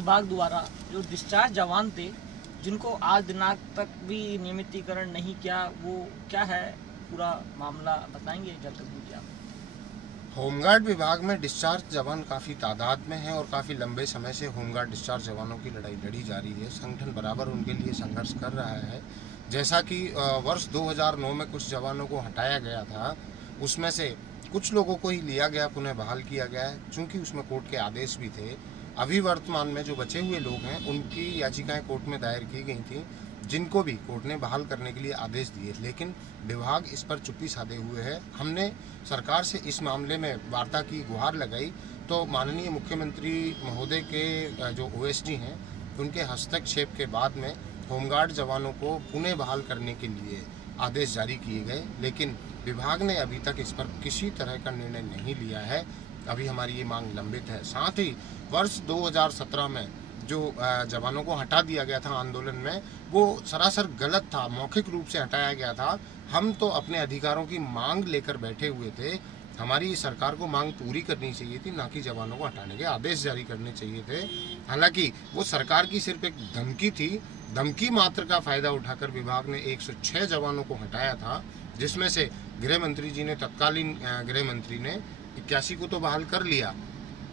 विभाग द्वारा जो डिस्चार्ज जवान थे जिनको आज दिनांक तक भी नियमितीकरण नहीं किया, वो क्या है पूरा मामला बताएंगे जल्द मुझे आप? होमगार्ड विभाग में डिस्चार्ज जवान काफ़ी तादाद में हैं और काफ़ी लंबे समय से होमगार्ड डिस्चार्ज जवानों की लड़ाई लड़ी जा रही है। संगठन बराबर उनके लिए संघर्ष कर रहा है। जैसा कि वर्ष 2009 में कुछ जवानों को हटाया गया था, उसमें से कुछ लोगों को ही लिया गया, पुनः बहाल किया गया है, चूँकि उसमें कोर्ट के आदेश भी थे। अभी वर्तमान में जो बचे हुए लोग हैं उनकी याचिकाएं कोर्ट में दायर की गई थी, जिनको भी कोर्ट ने बहाल करने के लिए आदेश दिए, लेकिन विभाग इस पर चुप्पी साधे हुए है। हमने सरकार से इस मामले में वार्ता की गुहार लगाई तो माननीय मुख्यमंत्री महोदय के जो ओएसडी हैं उनके हस्तक्षेप के बाद में होमगार्ड जवानों को पुनः बहाल करने के लिए आदेश जारी किए गए, लेकिन विभाग ने अभी तक इस पर किसी तरह का निर्णय नहीं लिया है। अभी हमारी ये मांग लंबित है। साथ ही वर्ष 2017 में जो जवानों को हटा दिया गया था आंदोलन में, वो सरासर गलत था, मौखिक रूप से हटाया गया था। हम तो अपने अधिकारों की मांग लेकर बैठे हुए थे। हमारी सरकार को मांग पूरी करनी चाहिए थी, ना कि जवानों को हटाने के आदेश जारी करने चाहिए थे। हालांकि वो सरकार की सिर्फ एक धमकी थी, धमकी मात्र का फायदा उठाकर विभाग ने 106 जवानों को हटाया था, जिसमें से गृह मंत्री जी ने, तत्कालीन गृह मंत्री ने 81 को तो बहाल कर लिया,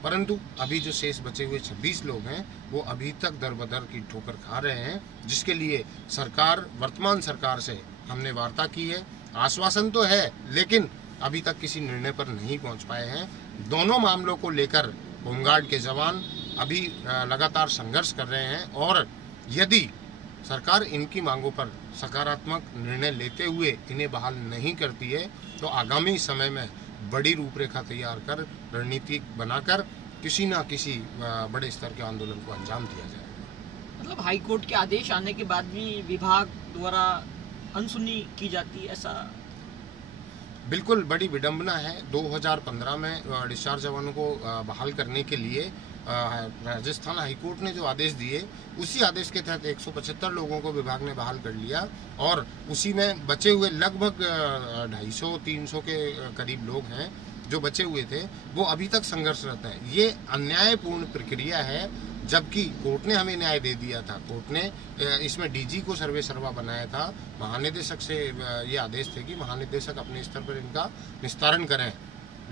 परंतु अभी जो शेष बचे हुए 26 लोग हैं वो अभी तक दर बदर की ठोकर खा रहे हैं, जिसके लिए वर्तमान सरकार से हमने वार्ता की है। आश्वासन तो है, लेकिन अभी तक किसी निर्णय पर नहीं पहुंच पाए हैं। दोनों मामलों को लेकर होमगार्ड के जवान अभी लगातार संघर्ष कर रहे हैं और यदि सरकार इनकी मांगों पर सकारात्मक निर्णय लेते हुए इन्हें बहाल नहीं करती है तो आगामी समय में बड़ी रूपरेखा तैयार कर, रणनीति बनाकर किसी ना किसी बड़े स्तर के आंदोलन को अंजाम दिया जाएगा। मतलब हाईकोर्ट के आदेश आने के बाद भी विभाग द्वारा अनसुनी की जाती है, ऐसा? बिल्कुल बड़ी विडंबना है। 2015 में डिस्चार्ज जवानों को बहाल करने के लिए राजस्थान हाईकोर्ट ने जो आदेश दिए, उसी आदेश के तहत 175 लोगों को विभाग ने बहाल कर लिया और उसी में बचे हुए लगभग 250-300 के करीब लोग हैं जो बचे हुए थे, वो अभी तक संघर्षरत हैं। ये अन्यायपूर्ण प्रक्रिया है, जबकि कोर्ट ने हमें न्याय दे दिया था। कोर्ट ने इसमें डीजी को सर्वे सर्वा बनाया था। महानिदेशक से ये आदेश थे कि महानिदेशक अपने स्तर पर इनका निस्तारण करें,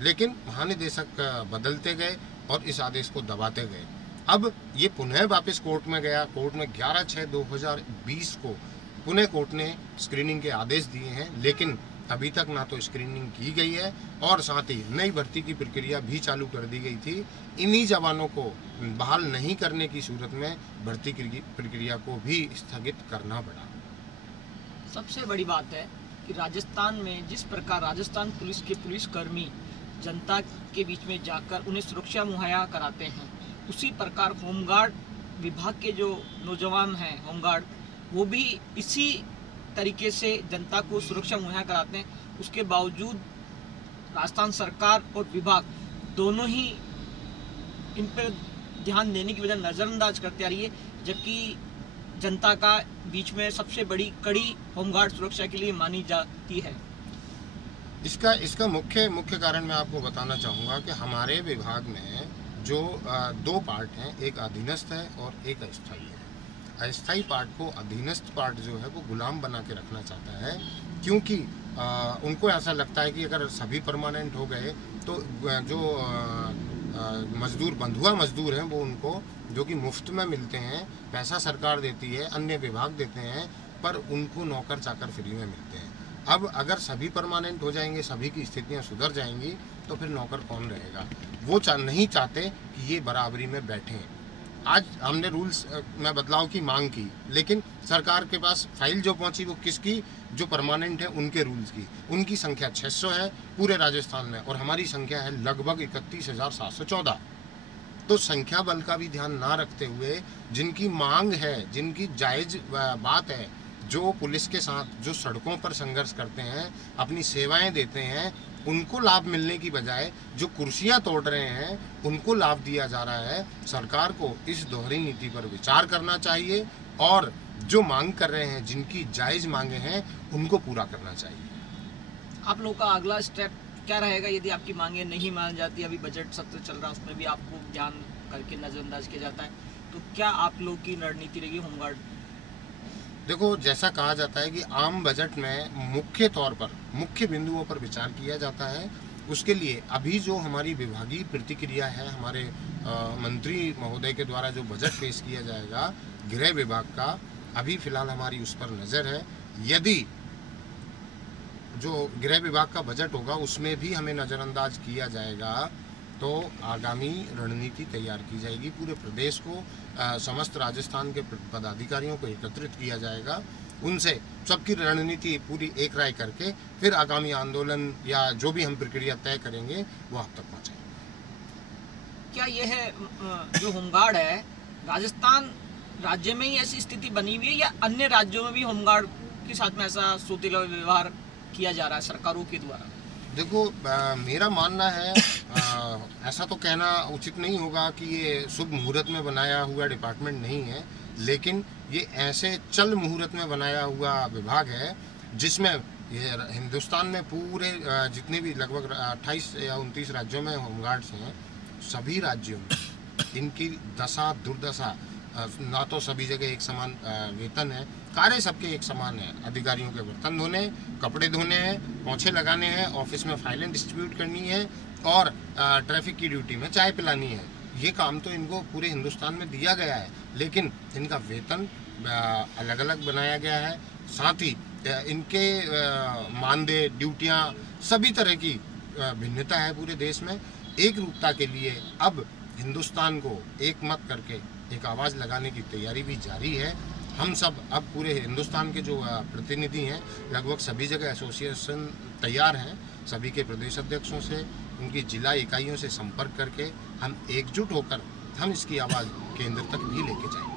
लेकिन महानिदेशक बदलते गए और इस आदेश को दबाते गए। अब ये पुनः वापस कोर्ट में गया। कोर्ट में 11/6/2020 को पुनः कोर्ट ने स्क्रीनिंग के आदेश दिए हैं, लेकिन अभी तक ना तो स्क्रीनिंग की गई है और साथ ही नई भर्ती की प्रक्रिया भी चालू कर दी गई थी। इन्हीं जवानों को बहाल नहीं करने की सूरत में भर्ती प्रक्रिया को भी स्थगित करना पड़ा। सबसे बड़ी बात है कि राजस्थान में जिस प्रकार राजस्थान पुलिस के पुलिसकर्मी जनता के बीच में जाकर उन्हें सुरक्षा मुहैया कराते हैं, उसी प्रकार होमगार्ड विभाग के जो नौजवान हैं होमगार्ड, वो भी इसी तरीके से जनता को सुरक्षा मुहैया कराते हैं। उसके बावजूद राजस्थान सरकार और विभाग दोनों ही इन पर ध्यान देने की बजाय नज़रअंदाज करते आ रही है, जबकि जनता का बीच में सबसे बड़ी कड़ी होमगार्ड सुरक्षा के लिए मानी जाती है। इसका मुख्य कारण मैं आपको बताना चाहूँगा कि हमारे विभाग में जो 2 पार्ट हैं, एक अधीनस्थ है और एक अस्थायी है। अस्थायी पार्ट को अधीनस्थ पार्ट जो है वो गुलाम बना के रखना चाहता है, क्योंकि उनको ऐसा लगता है कि अगर सभी परमानेंट हो गए तो जो मजदूर बंधुआ मजदूर हैं वो उनको जो कि मुफ्त में मिलते हैं, पैसा सरकार देती है, अन्य विभाग देते हैं, पर उनको नौकर चाकर फ्री में मिलते हैं। अब अगर सभी परमानेंट हो जाएंगे, सभी की स्थितियां सुधर जाएंगी, तो फिर नौकर कौन रहेगा? वो नहीं चाहते कि ये बराबरी में बैठें। आज हमने रूल्स में बदलाव की मांग की, लेकिन सरकार के पास फाइल जो पहुंची वो किसकी? जो परमानेंट है उनके रूल्स की। उनकी संख्या 600 है पूरे राजस्थान में और हमारी संख्या है लगभग 31,714। तो संख्या बल का भी ध्यान ना रखते हुए जिनकी मांग है, जिनकी जायज़ बात है, जो पुलिस के साथ जो सड़कों पर संघर्ष करते हैं, अपनी सेवाएं देते हैं, उनको लाभ मिलने की बजाय जो कुर्सियां तोड़ रहे हैं उनको लाभ दिया जा रहा है। सरकार को इस दोहरी नीति पर विचार करना चाहिए और जो मांग कर रहे हैं, जिनकी जायज़ मांगे हैं, उनको पूरा करना चाहिए। आप लोगों का अगला स्टेप क्या रहेगा यदि आपकी मांगे नहीं मान जाती? अभी बजट सत्र चल रहा है, उसमें भी आपको ध्यान करके नज़रअंदाज किया जाता है, तो क्या आप लोग की रणनीति रहेगी होमगार्ड? देखो, जैसा कहा जाता है कि आम बजट में मुख्य तौर पर मुख्य बिंदुओं पर विचार किया जाता है। उसके लिए अभी जो हमारी विभागीय प्रतिक्रिया है, हमारे मंत्री महोदय के द्वारा जो बजट पेश किया जाएगा गृह विभाग का, अभी फिलहाल हमारी उस पर नज़र है। यदि जो गृह विभाग का बजट होगा उसमें भी हमें नज़रअंदाज किया जाएगा तो आगामी रणनीति तैयार की जाएगी। पूरे प्रदेश को समस्त राजस्थान के पदाधिकारियों को एकत्रित किया जाएगा, उनसे सबकी रणनीति पूरी एक राय करके फिर आगामी आंदोलन या जो भी हम प्रक्रिया तय करेंगे वो आप तक पहुँचाएंगे। क्या यह जो होमगार्ड है राजस्थान राज्य में ही ऐसी स्थिति बनी हुई है या अन्य राज्यों में भी होमगार्ड के साथ में ऐसा सोतीला व्यवहार किया जा रहा है सरकारों के द्वारा? देखो, मेरा मानना है ऐसा तो कहना उचित नहीं होगा कि ये शुभ मुहूर्त में बनाया हुआ डिपार्टमेंट नहीं है, लेकिन ये ऐसे चल मुहूर्त में बनाया हुआ विभाग है जिसमें ये हिंदुस्तान में पूरे जितने भी लगभग 28 या 29 राज्यों में होमगार्ड्स हैं, सभी राज्यों में इनकी दशा दुर्दशा, ना तो सभी जगह एक समान वेतन है, कार्य सबके एक समान है। अधिकारियों के बर्तन धोने, कपड़े धोने हैं, पोंछे लगाने हैं, ऑफिस में फाइलें डिस्ट्रीब्यूट करनी है और ट्रैफिक की ड्यूटी में चाय पिलानी है। ये काम तो इनको पूरे हिंदुस्तान में दिया गया है, लेकिन इनका वेतन अलग अलग बनाया गया है। साथ ही इनके मानदेय, ड्यूटियाँ, सभी तरह की भिन्नता है पूरे देश में। एक रूपता के लिए अब हिंदुस्तान को एक मत करके एक आवाज़ लगाने की तैयारी भी जारी है। हम सब अब पूरे हिंदुस्तान के जो प्रतिनिधि हैं, लगभग सभी जगह एसोसिएशन तैयार हैं। सभी के प्रदेश अध्यक्षों से, उनकी जिला इकाइयों से संपर्क करके हम एकजुट होकर हम इसकी आवाज़ केंद्र तक भी लेके जाएंगे।